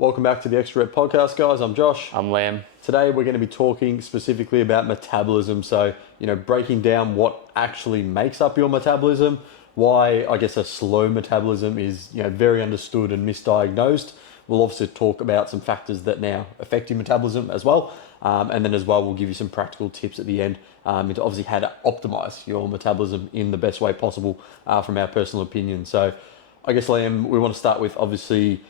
Welcome back to the Extra Rep Podcast, guys. I'm Josh. I'm Liam. Today we're going to be talking specifically about metabolism. So, breaking down what actually makes up your metabolism, why I guess a slow metabolism is, very understood and misdiagnosed. We'll obviously talk about some factors that now affect your metabolism as well. And then as well, we'll give you some practical tips at the end into obviously how to optimize your metabolism in the best way possible from our personal opinion. So I guess, Liam, we want to start with obviously,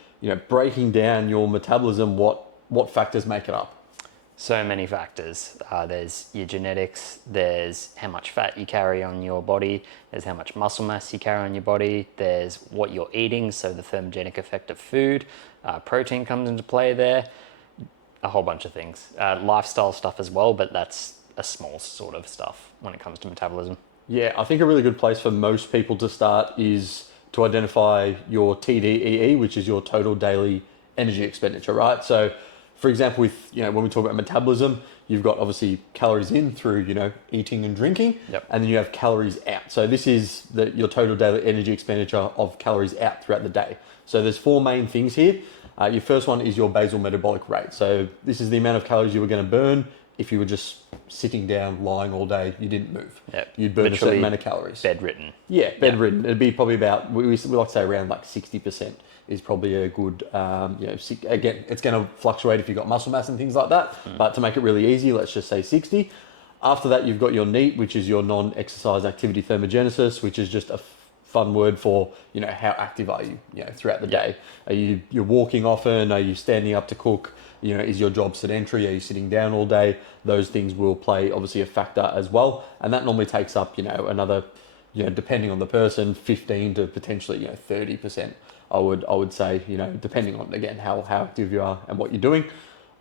breaking down your metabolism, what factors make it up? So many factors. There's your genetics, there's how much fat you carry on your body, there's how much muscle mass you carry on your body, there's what you're eating, so the thermogenic effect of food, protein comes into play there, a whole bunch of things. Lifestyle stuff as well, but that's a small sort of stuff when it comes to metabolism. Yeah, I think a really good place for most people to start is to identify your TDEE, which is your total daily energy expenditure, right? So for example, when we talk about metabolism, you've got obviously calories in through, eating and drinking, Yep. and then you have calories out. So this is your total daily energy expenditure of calories out throughout the day. So there's four main things here. Your first one is your basal metabolic rate. So this is the amount of calories you were going to burn if you were just sitting down, lying all day, you didn't move. Yep. You'd burn Literally a certain amount of calories. Bedridden. Yeah, bedridden. It'd be probably about, we like to say around like 60% is probably a good, again, it's going to fluctuate if you've got muscle mass and things like that, but to make it really easy, let's just say 60. After that, you've got your NEAT, which is your non-exercise activity thermogenesis, which is just a fun word for, how active are you, throughout the day? Are you're walking often? Are you standing up to cook? Is your job sedentary? Are you sitting down all day? Those things will play obviously a factor as well. And that normally takes up, another, depending on the person, 15 to potentially, 30%. I would say, depending on, again, how active you are and what you're doing.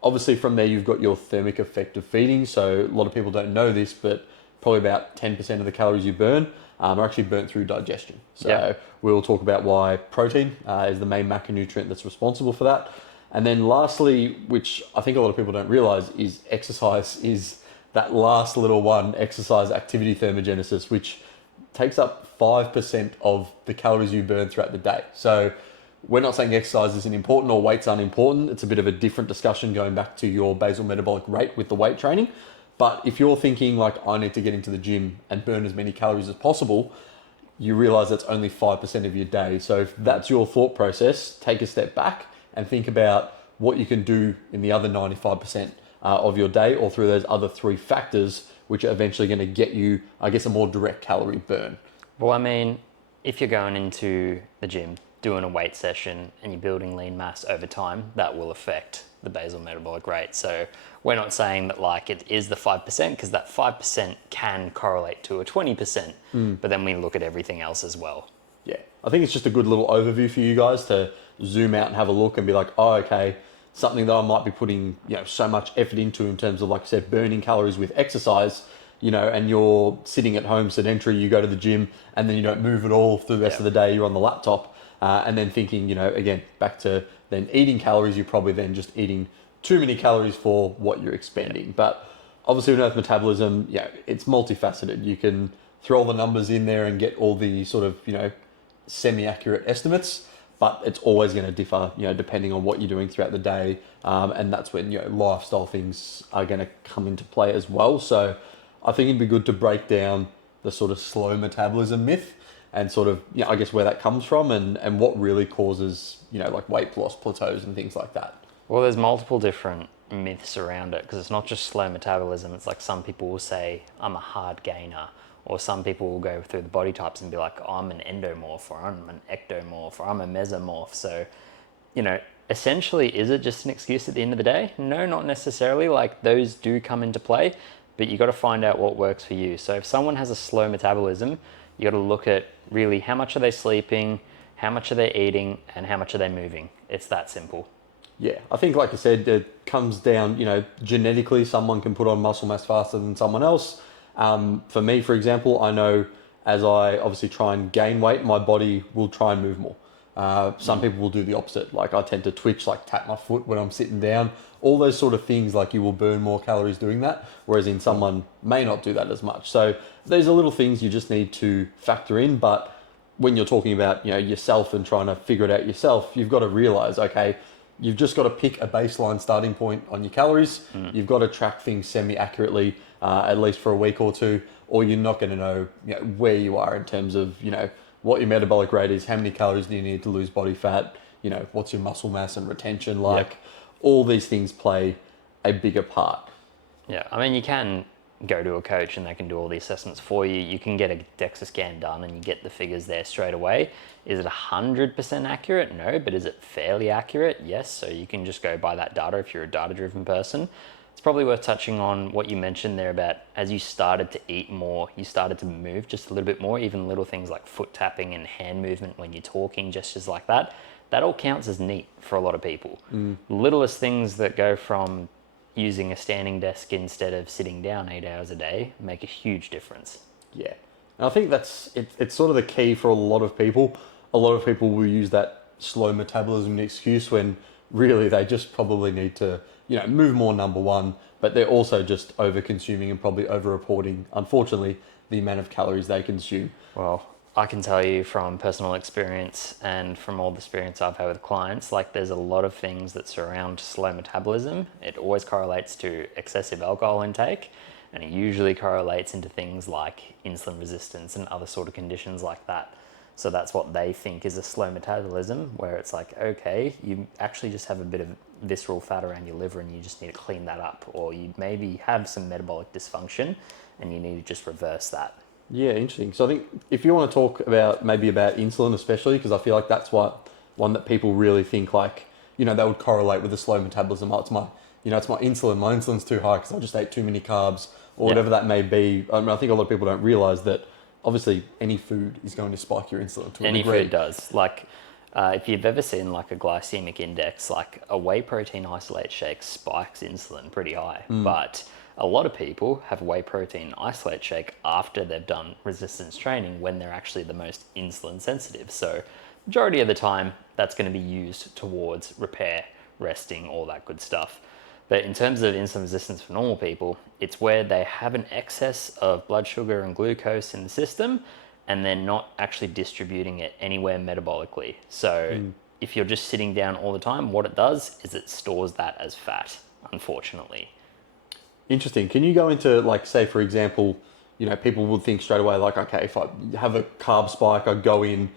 Obviously from there, you've got your thermic effect of feeding. So a lot of people don't know this, but probably about 10% of the calories you burn are actually burnt through digestion. So we'll talk about why protein is the main macronutrient that's responsible for that. And then lastly, which I think a lot of people don't realize, is exercise is that last little one, exercise activity thermogenesis, which takes up 5% of the calories you burn throughout the day. So we're not saying exercise isn't important or weight's unimportant. It's a bit of a different discussion going back to your basal metabolic rate with the weight training. But if you're thinking like, I need to get into the gym and burn as many calories as possible, you realize that's only 5% of your day. So if that's your thought process, take a step back and think about what you can do in the other 95% of your day, or through those other three factors, which are eventually going to get you, I guess, a more direct calorie burn. Well, I mean, if you're going into the gym, doing a weight session, and you're building lean mass over time, that will affect the basal metabolic rate. So we're not saying that like it is the 5%, because that 5% can correlate to a 20%, but then we look at everything else as well. Yeah, I think it's just a good little overview for you guys to zoom out and have a look and be like, oh, okay, something that I might be putting, so much effort into in terms of, like I said, burning calories with exercise, and you're sitting at home sedentary, you go to the gym and then you don't move at all through the rest of the day, you're on the laptop, and then thinking, again, back to then eating calories, you're probably then just eating too many calories for what you're expending. But obviously with metabolism, it's multifaceted. You can throw all the numbers in there and get all the sort of, semi-accurate estimates, but it's always going to differ, depending on what you're doing throughout the day. And that's when, lifestyle things are going to come into play as well. So I think it'd be good to break down the sort of slow metabolism myth and sort of, I guess where that comes from and what really causes, like weight loss plateaus and things like that. Well, there's multiple different myths around it, because it's not just slow metabolism. It's like some people will say, I'm a hard gainer. Or some people will go through the body types and be like, oh, I'm an endomorph, or I'm an ectomorph, or I'm a mesomorph. So, essentially, is it just an excuse at the end of the day? No, not necessarily. Like, those do come into play, but you got to find out what works for you. So if someone has a slow metabolism, you got to look at really how much are they sleeping, how much are they eating, and how much are they moving. It's that simple. Yeah, I think, like I said, it comes down, genetically, someone can put on muscle mass faster than someone else. For me, for example, I know as I obviously try and gain weight, my body will try and move more. Some people will do the opposite. Like I tend to twitch, like tap my foot when I'm sitting down. All those sort of things, like you will burn more calories doing that, whereas in someone may not do that as much. So these are little things you just need to factor in. But when you're talking about, yourself and trying to figure it out yourself, you've got to realize, okay, you've just got to pick a baseline starting point on your calories. You've got to track things semi-accurately, at least for a week or two, or you're not going to know, where you are in terms of, what your metabolic rate is, how many calories do you need to lose body fat, what's your muscle mass and retention like. All these things play a bigger part. Yeah, I mean, you can go to a coach and they can do all the assessments for you. You can get a DEXA scan done and you get the figures there straight away. Is it 100% accurate? No, but is it fairly accurate? Yes, so you can just go by that data if you're a data-driven person. It's probably worth touching on what you mentioned there about as you started to eat more, you started to move just a little bit more, even little things like foot tapping and hand movement when you're talking, gestures like that. That all counts as neat for a lot of people. Littlest things that go from using a standing desk instead of sitting down 8 hours a day make a huge difference. Yeah. And I think it's sort of the key for a lot of people. A lot of people will use that slow metabolism excuse when really they just probably need to, move more, number one, but they're also just over consuming and probably over reporting, unfortunately, the amount of calories they consume. Well, I can tell you from personal experience and from all the experience I've had with clients, like there's a lot of things that surround slow metabolism. It always correlates to excessive alcohol intake, and it usually correlates into things like insulin resistance and other sort of conditions like that. So that's what they think is a slow metabolism, where it's like, okay, you actually just have a bit of visceral fat around your liver and you just need to clean that up, or you maybe have some metabolic dysfunction and you need to just reverse that. Yeah, interesting. So I think if you want to talk about insulin especially, because I feel like that's one that people really think like, they would correlate with the slow metabolism. Oh, it's my insulin. My insulin's too high because I just ate too many carbs or whatever that may be. I think a lot of people don't realize that obviously any food is going to spike your insulin to a degree. Any food does. Like if you've ever seen like a glycemic index, like a whey protein isolate shake spikes insulin pretty high, but a lot of people have whey protein isolate shake after they've done resistance training when they're actually the most insulin sensitive. So majority of the time that's going to be used towards repair, resting, all that good stuff. But in terms of insulin resistance for normal people, it's where they have an excess of blood sugar and glucose in the system and they're not actually distributing it anywhere metabolically. So if you're just sitting down all the time, what it does is it stores that as fat, unfortunately. Interesting. Can you go into, like, say, for example, people would think straight away, like, okay, if I have a carb spike, I go in,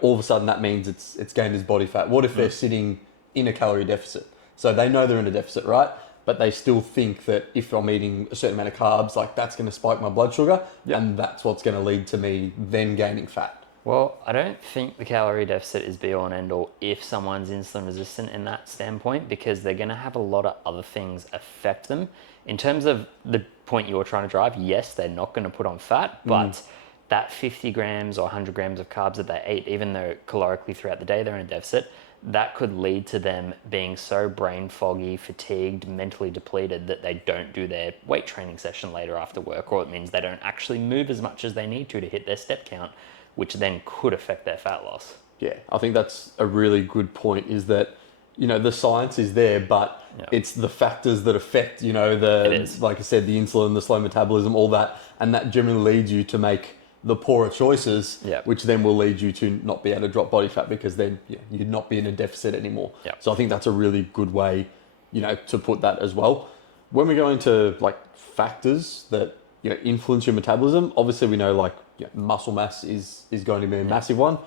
all of a sudden that means it's gained as body fat. What if they're sitting in a calorie deficit? So they know they're in a deficit, right? But they still think that if I'm eating a certain amount of carbs, like that's going to spike my blood sugar and that's what's going to lead to me then gaining fat. Well, I don't think the calorie deficit is be all and end all if someone's insulin resistant in that standpoint, because they're going to have a lot of other things affect them. In terms of the point you're trying to drive, yes, they're not going to put on fat, but that 50 grams or 100 grams of carbs that they ate, even though calorically throughout the day they're in a deficit, that could lead to them being so brain foggy, fatigued, mentally depleted that they don't do their weight training session later after work, or it means they don't actually move as much as they need to hit their step count, which then could affect their fat loss. Yeah, I think that's a really good point, is that, the science is there, but it's the factors that affect, like I said, the insulin, the slow metabolism, all that, and that generally leads you to make the poorer choices, which then will lead you to not be able to drop body fat, because then you'd not be in a deficit anymore. So I think that's a really good way, to put that as well. When we go into like factors that influence your metabolism, obviously we know like muscle mass is going to be a massive one.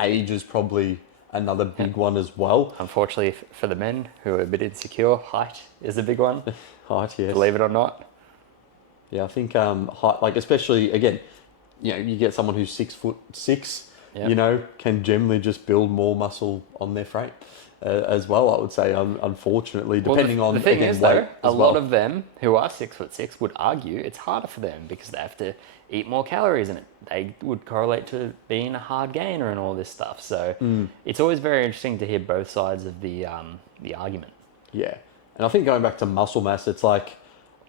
Age is probably another big one as well. Unfortunately for the men who are a bit insecure, height is a big one. Height, yes. Believe it or not. Yeah, I think height, like especially again, you get someone who's 6'6", can generally just build more muscle on their frame as well. I would say, unfortunately, depending on the thing again, is weight though, a as lot well. of them who are 6'6" would argue it's harder for them because they have to eat more calories, and they would correlate to being a hard gainer and all this stuff. So it's always very interesting to hear both sides of the argument. Yeah, and I think going back to muscle mass, it's like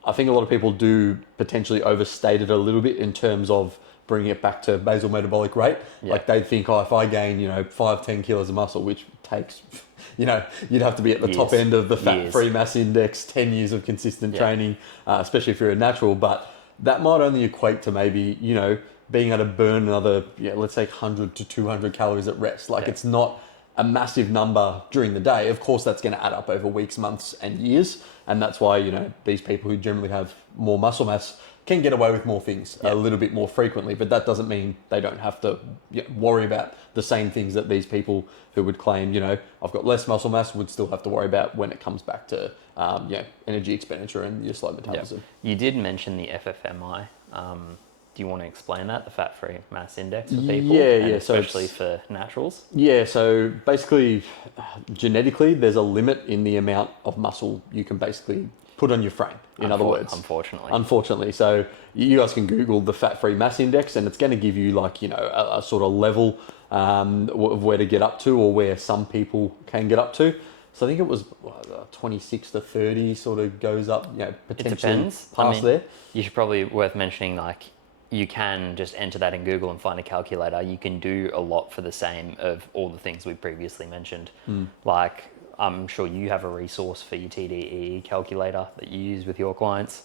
I think a lot of people do potentially overstate it a little bit in terms of bringing it back to basal metabolic rate. Like they think, if I gain, 5-10 kilos of muscle, which takes, you'd have to be at the top end of the fat-free mass index, 10 years of consistent training, especially if you're a natural. But that might only equate to maybe, being able to burn another, let's say 100 to 200 calories at rest. Like it's not a massive number during the day, of course that's going to add up over weeks, months, and years. And that's why, these people who generally have more muscle mass can get away with more things a little bit more frequently. But that doesn't mean they don't have to worry about the same things that these people who would claim, I've got less muscle mass, would still have to worry about when it comes back to, energy expenditure and your slow metabolism. You did mention the FFMI. Do you want to explain that, the fat-free mass index for people? Yeah. So especially for naturals? Yeah, so basically, genetically, there's a limit in the amount of muscle you can basically put on your frame, in other words. Unfortunately. So you guys can Google the fat-free mass index, and it's going to give you a sort of level of where to get up to, or where some people can get up to. So I think it was 26 to 30 sort of goes up, potentially it depends. past there. You should probably worth mentioning, you can just enter that in Google and find a calculator. You can do a lot for the same of all the things we previously mentioned. I'm sure you have a resource for your TDEE calculator that you use with your clients.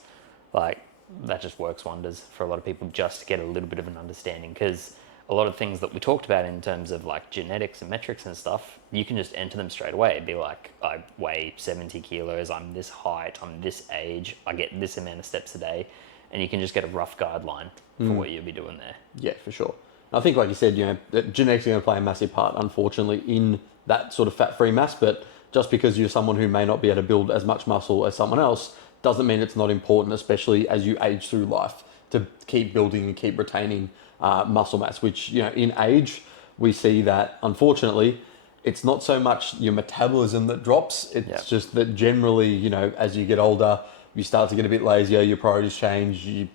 That just works wonders for a lot of people, just to get a little bit of an understanding, because a lot of things that we talked about in terms of genetics and metrics and stuff, you can just enter them straight away. It'd be I weigh 70 kilos, I'm this height, I'm this age, I get this amount of steps a day, and you can just get a rough guideline for what you'll be doing there. Yeah, for sure. I think, like you said, that genetics are going to play a massive part, unfortunately, in that sort of fat-free mass. But just because you're someone who may not be able to build as much muscle as someone else doesn't mean it's not important, especially as you age through life, to keep building and keep retaining muscle mass, which, in age, we see that, unfortunately, it's not so much your metabolism that drops. It's just that generally, as you get older, you start to get a bit lazier, your priorities change, you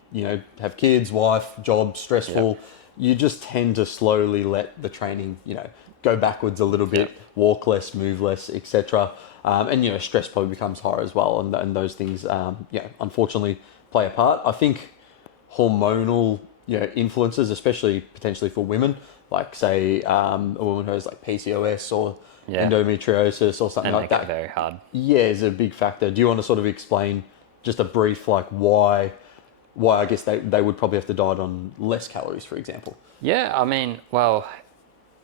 have kids, wife, job, stressful. You just tend to slowly let the training, go backwards a little bit, walk less, move less, etc. And, stress probably becomes higher as well. And those things, unfortunately play a part. I think hormonal, influences, especially potentially for women, like say a woman who has PCOS or endometriosis or something like that. Very hard. Yeah, is a big factor. Do you want to sort of explain just a brief, why I guess they would probably have to diet on less calories, for example? Yeah, I mean, well,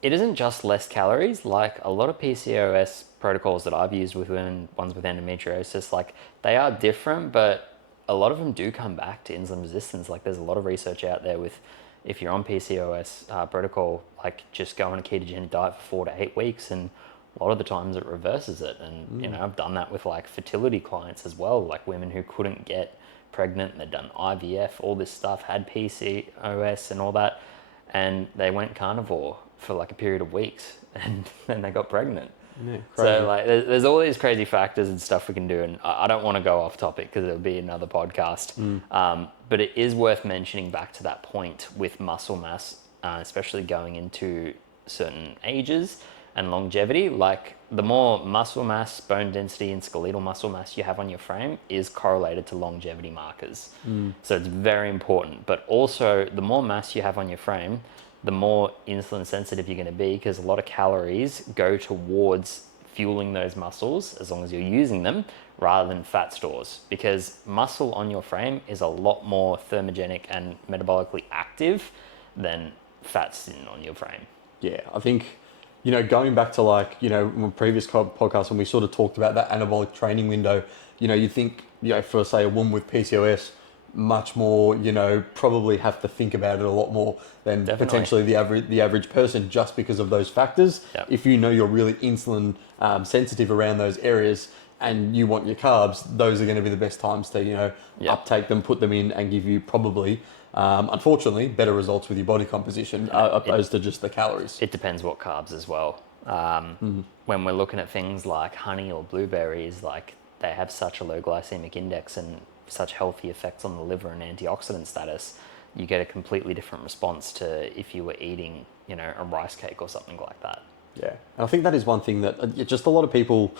it isn't just less calories. A lot of PCOS protocols that I've used with women, ones with endometriosis, they are different, but a lot of them do come back to insulin resistance. There's a lot of research out there with, if you're on PCOS protocol, just go on a ketogenic diet for 4 to 8 weeks, and a lot of the times it reverses it. And, I've done that with fertility clients as well, women who couldn't get pregnant, they'd done IVF, all this stuff, had PCOS and all that, and they went carnivore for a period of weeks, and then they got pregnant. Yeah, so there's all these crazy factors and stuff we can do, and I don't want to go off topic because it'll be another podcast. But it is worth mentioning back to that point with muscle mass, especially going into certain ages and longevity. The more muscle mass, bone density, and skeletal muscle mass you have on your frame is correlated to longevity markers. So it's very important. But also, the more mass you have on your frame, the more insulin sensitive you're going to be, because a lot of calories go towards fueling those muscles as long as you're using them, rather than fat stores, because muscle on your frame is a lot more thermogenic and metabolically active than fat sitting on your frame. Yeah, I think, going back to in previous podcasts when we sort of talked about that anabolic training window, you think, for say a woman with PCOS, much more, probably have to think about it a lot more than potentially the average person, just because of those factors. If you're really insulin sensitive around those areas and you want your carbs, those are going to be the best times to, uptake them, put them in, and give you probably, unfortunately, better results with your body composition opposed to just the calories. It depends what carbs as well. When we're looking at things like honey or blueberries, they have such a low glycemic index and such healthy effects on the liver and antioxidant status, you get a completely different response to if you were eating, a rice cake or something like that. Yeah, and I think that is one thing that just a lot of people,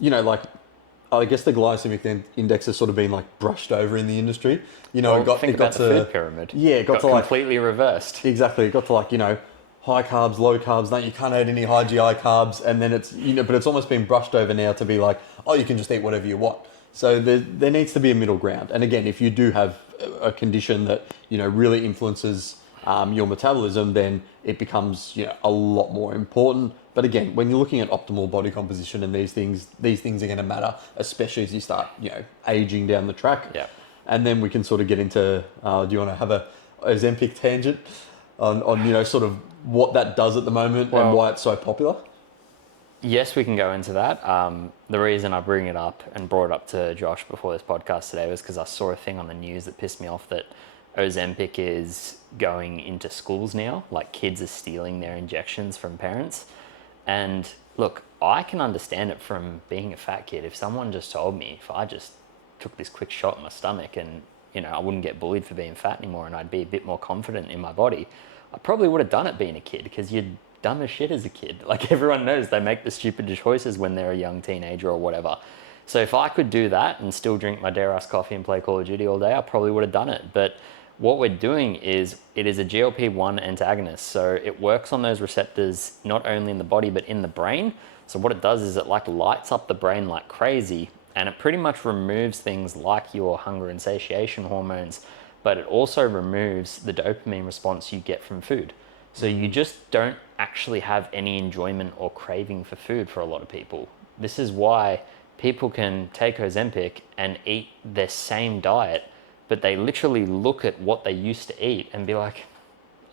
I guess the glycemic index has sort of been brushed over in the industry. It got to the food pyramid. Yeah, it got to completely reversed. Exactly, it got to high carbs, low carbs. No, you can't eat any high GI carbs, and then it's but it's almost been brushed over now to be you can just eat whatever you want. So there needs to be a middle ground. And again, if you do have a condition that really influences your metabolism, then it becomes, you know, a lot more important. But again, when you're looking at optimal body composition and these things are going to matter, especially as you start, you know, aging down the track. Yeah. And then we can sort of get into, do you want to have a Ozempic tangent on you know, sort of what that does at the moment and why it's so popular? Yes, we can go into that. The reason I bring it up and brought it up to Josh before this podcast today was because I saw a thing on the news that pissed me off, that Ozempic is going into schools now. Like, kids are stealing their injections from parents. And look, I can understand it from being a fat kid. If someone just told me, if I just took this quick shot in my stomach and, you know, I wouldn't get bullied for being fat anymore and I'd be a bit more confident in my body, I probably would have done it being a kid, because you're dumb as shit as a kid. Like, everyone knows they make the stupid choices when they're a young teenager or whatever. So if I could do that and still drink my dare-ass coffee and play Call of Duty all day, I probably would have done it. But what we're doing is, it is a GLP-1 antagonist. So it works on those receptors, not only in the body, but in the brain. So what it does is it like lights up the brain like crazy, and it pretty much removes things like your hunger and satiation hormones, but it also removes the dopamine response you get from food. So you just don't actually have any enjoyment or craving for food for a lot of people. This is why people can take Ozempic and eat their same diet, but they literally look at what they used to eat and be like,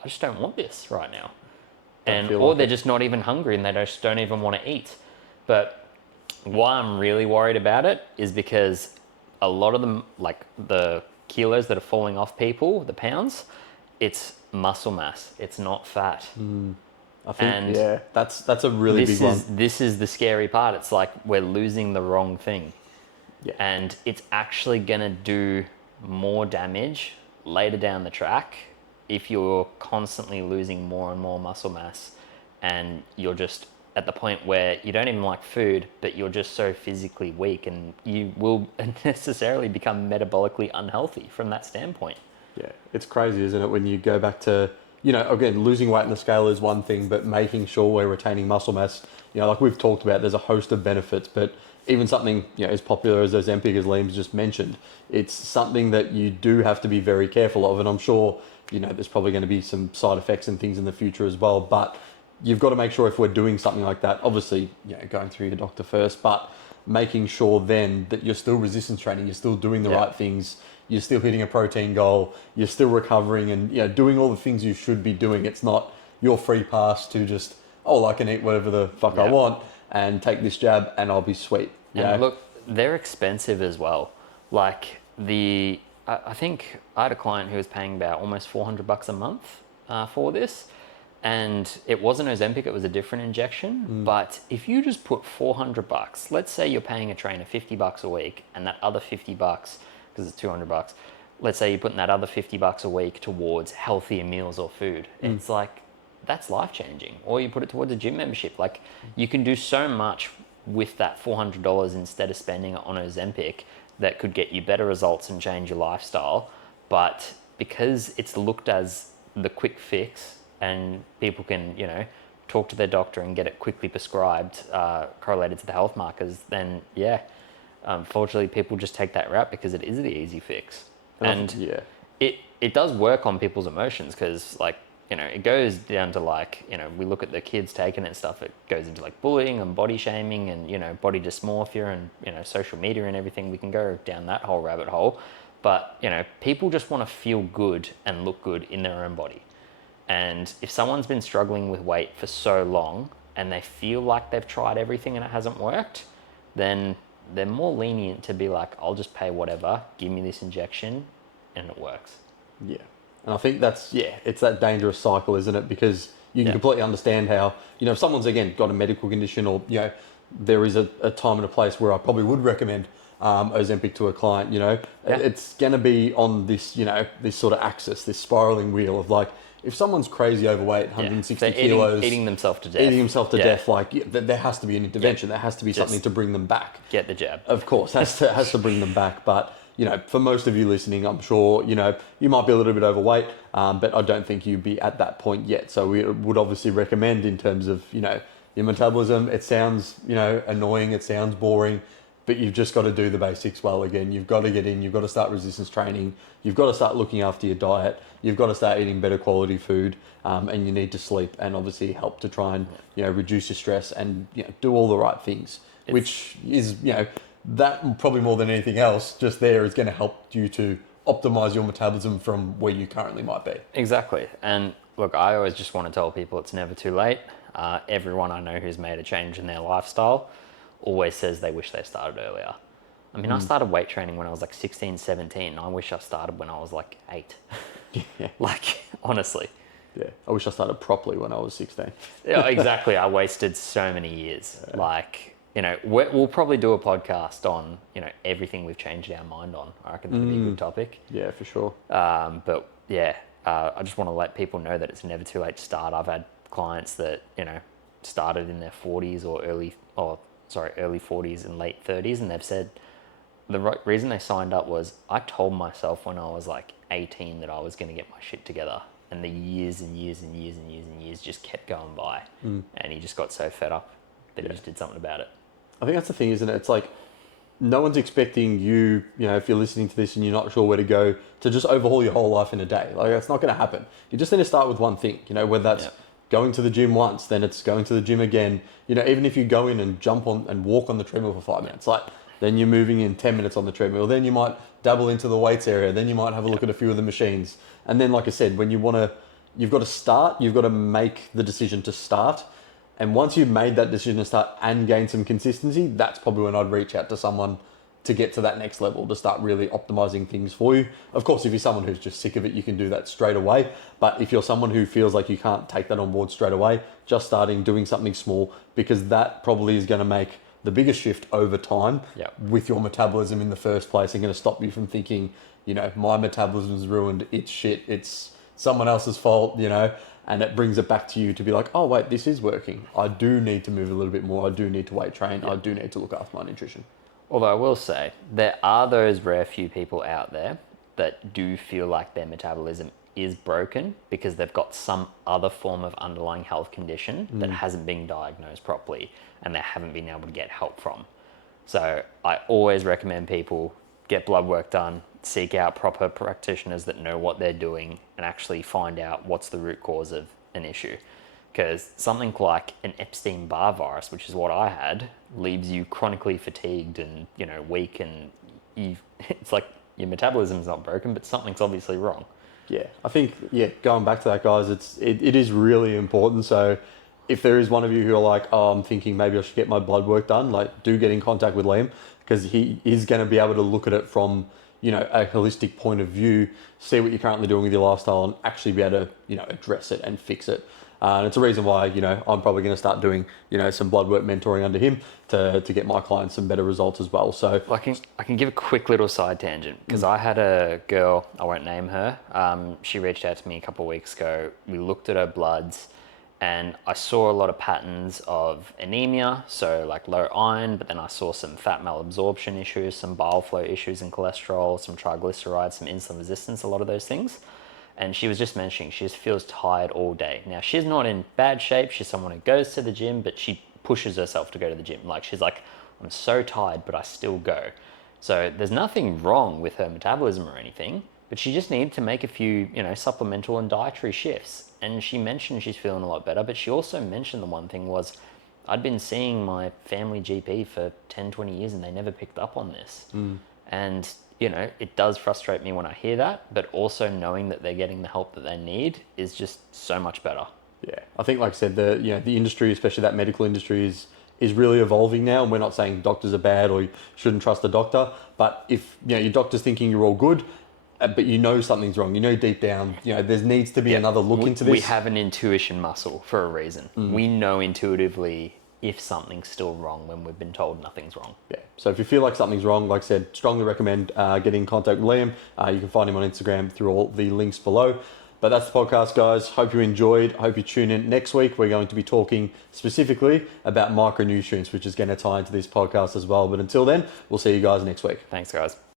I just don't want this right now. Or they're just not even hungry and they just don't even want to eat. But why I'm really worried about it is because a lot of them, like the kilos that are falling off people, the pounds, it's muscle mass. It's not fat. I think, that's a really big one. This is the scary part. It's like we're losing the wrong thing. Yeah. And it's actually going to do more damage later down the track if you're constantly losing more and more muscle mass, and you're just at the point where you don't even like food, but you're just so physically weak, and you will necessarily become metabolically unhealthy from that standpoint. Yeah, it's crazy, isn't it? When you go back to, you know, again, losing weight in the scale is one thing, but making sure we're retaining muscle mass, you know, like we've talked about, there's a host of benefits, but even something, you know, as popular as Ozempic, as Liam's just mentioned, it's something that you do have to be very careful of. And I'm sure, you know, there's probably going to be some side effects and things in the future as well. But you've got to make sure if we're doing something like that, obviously, you know, going through your doctor first, but making sure then that you're still resistance training, you're still doing the right things, you're still hitting a protein goal, you're still recovering and, you know, doing all the things you should be doing. It's not your free pass to just, oh, I can eat whatever the fuck I want and take this jab and I'll be sweet. And look, they're expensive as well. Like I think I had a client who was paying about almost $400 a month for this. And it wasn't Ozempic, it was a different injection. But if you just put $400, let's say you're paying a trainer $50 a week, and that other $50, because it's $200, let's say you're putting that other $50 a week towards healthier meals or food. It's like, that's life changing. Or you put it towards a gym membership. Like, you can do so much with that $400 instead of spending it on Ozempic that could get you better results and change your lifestyle. But because it's looked as the quick fix, and people can, you know, talk to their doctor and get it quickly prescribed, correlated to the health markers, then unfortunately people just take that route because it is the easy fix. And it does work on people's emotions, because, like, you know, it goes down to, like, you know, we look at the kids taking it and stuff, it goes into like bullying and body shaming and, you know, body dysmorphia and, you know, social media and everything. We can go down that whole rabbit hole. But, you know, people just want to feel good and look good in their own body. And if someone's been struggling with weight for so long and they feel like they've tried everything and it hasn't worked, then they're more lenient to be like, I'll just pay whatever, give me this injection, and it works. Yeah. And I think that's, it's that dangerous cycle, isn't it? Because you can completely understand how, you know, if someone's, again, got a medical condition, or, you know, there is a time and a place where I probably would recommend Ozempic to a client, you know, it's going to be on this, you know, this sort of axis, this spiraling wheel of, like, if someone's crazy overweight, 160 kilos, eating themselves to death, like, there has to be an intervention. There has to be something to bring them back. Get the jab. Of course, has to bring them back. But, you know, for most of you listening, I'm sure, you know, you might be a little bit overweight, but I don't think you'd be at that point yet. So we would obviously recommend, in terms of, you know, your metabolism, it sounds, you know, annoying, it sounds boring, but you've just got to do the basics well again. You've got to get in, you've got to start resistance training, you've got to start looking after your diet, you've got to start eating better quality food, and you need to sleep and obviously help to try and, reduce your stress and, do all the right things, which is, that probably more than anything else, just there is going to help you to optimize your metabolism from where you currently might be. Exactly. And look, I always just want to tell people it's never too late. Everyone I know who's made a change in their lifestyle always says they wish they started earlier. I mean, I started weight training when I was like 16, 17. I wish I started when I was like 8. Yeah. Like, honestly. Yeah, I wish I started properly when I was 16. Yeah, exactly. I wasted so many years. Yeah. Like, we'll probably do a podcast on, everything we've changed our mind on. I reckon that'd be a good topic. Yeah, for sure. But yeah, I just want to let people know that it's never too late to start. I've had clients that, started in their 40s or early 40s and late 30s, and they've said the reason they signed up was, I told myself when I was like 18 that I was going to get my shit together, and the years and years and years and years and years just kept going by, and he just got so fed up that he just did something about it. I think that's the thing, isn't it? It's like no one's expecting you, if you're listening to this and you're not sure where to go, to just overhaul your whole life in a day. Like, that's not going to happen. You just need to start with one thing, whether that's going to the gym once, then it's going to the gym again. Even if you go in and jump on and walk on the treadmill for 5 minutes, then you're moving in 10 minutes on the treadmill. Then you might dabble into the weights area. Then you might have a look at a few of the machines. And then, like I said, when you've got to start, you've got to make the decision to start. And once you've made that decision to start and gain some consistency, that's probably when I'd reach out to someone to get to that next level, to start really optimizing things for you. Of course, if you're someone who's just sick of it, you can do that straight away. But if you're someone who feels like you can't take that on board straight away, just starting doing something small, because that probably is going to make the biggest shift over time with your metabolism in the first place, and going to stop you from thinking, my metabolism's ruined, it's shit, it's someone else's fault, and it brings it back to you to be like, oh wait, this is working. I do need to move a little bit more. I do need to weight train. I do need to look after my nutrition. Although I will say, there are those rare few people out there that do feel like their metabolism is broken because they've got some other form of underlying health condition that hasn't been diagnosed properly and they haven't been able to get help from. So I always recommend people get blood work done, seek out proper practitioners that know what they're doing, and actually find out what's the root cause of an issue. Because something like an Epstein-Barr virus, which is what I had, leaves you chronically fatigued and, weak, and it's like your metabolism's not broken, but something's obviously wrong. Yeah, I think, going back to that, guys, it is really important. So if there is one of you who are like, oh, I'm thinking maybe I should get my blood work done, do get in contact with Liam, because he is going to be able to look at it from, a holistic point of view, see what you're currently doing with your lifestyle, and actually be able to, address it and fix it. And it's a reason why, I'm probably going to start doing, some blood work mentoring under him to get my clients some better results as well. So I can give a quick little side tangent, because I had a girl, I won't name her, she reached out to me a couple of weeks ago. We looked at her bloods, and I saw a lot of patterns of anemia, so like low iron, but then I saw some fat malabsorption issues, some bile flow issues and cholesterol, some triglycerides, some insulin resistance, a lot of those things. And she was just mentioning she just feels tired all day. Now, she's not in bad shape. She's someone who goes to the gym, but she pushes herself to go to the gym. Like, she's like, I'm so tired, but I still go. So there's nothing wrong with her metabolism or anything, but she just needed to make a few, supplemental and dietary shifts. And she mentioned she's feeling a lot better, but she also mentioned the one thing was, I'd been seeing my family GP for 10, 20 years and they never picked up on this. And it does frustrate me when I hear that, but also knowing that they're getting the help that they need is just so much better. Yeah, I think, like I said, the industry, especially that medical industry, is really evolving now. And we're not saying doctors are bad or you shouldn't trust a doctor, but if your doctor's thinking you're all good, but something's wrong, deep down, there needs to be another look into this. We have an intuition muscle for a reason. We know intuitively if something's still wrong when we've been told nothing's wrong. Yeah. So if you feel like something's wrong, like I said, strongly recommend getting in contact with Liam. You can find him on Instagram through all the links below. But that's the podcast, guys. Hope you enjoyed. Hope you tune in next week. We're going to be talking specifically about micronutrients, which is going to tie into this podcast as well. But until then, we'll see you guys next week. Thanks, guys.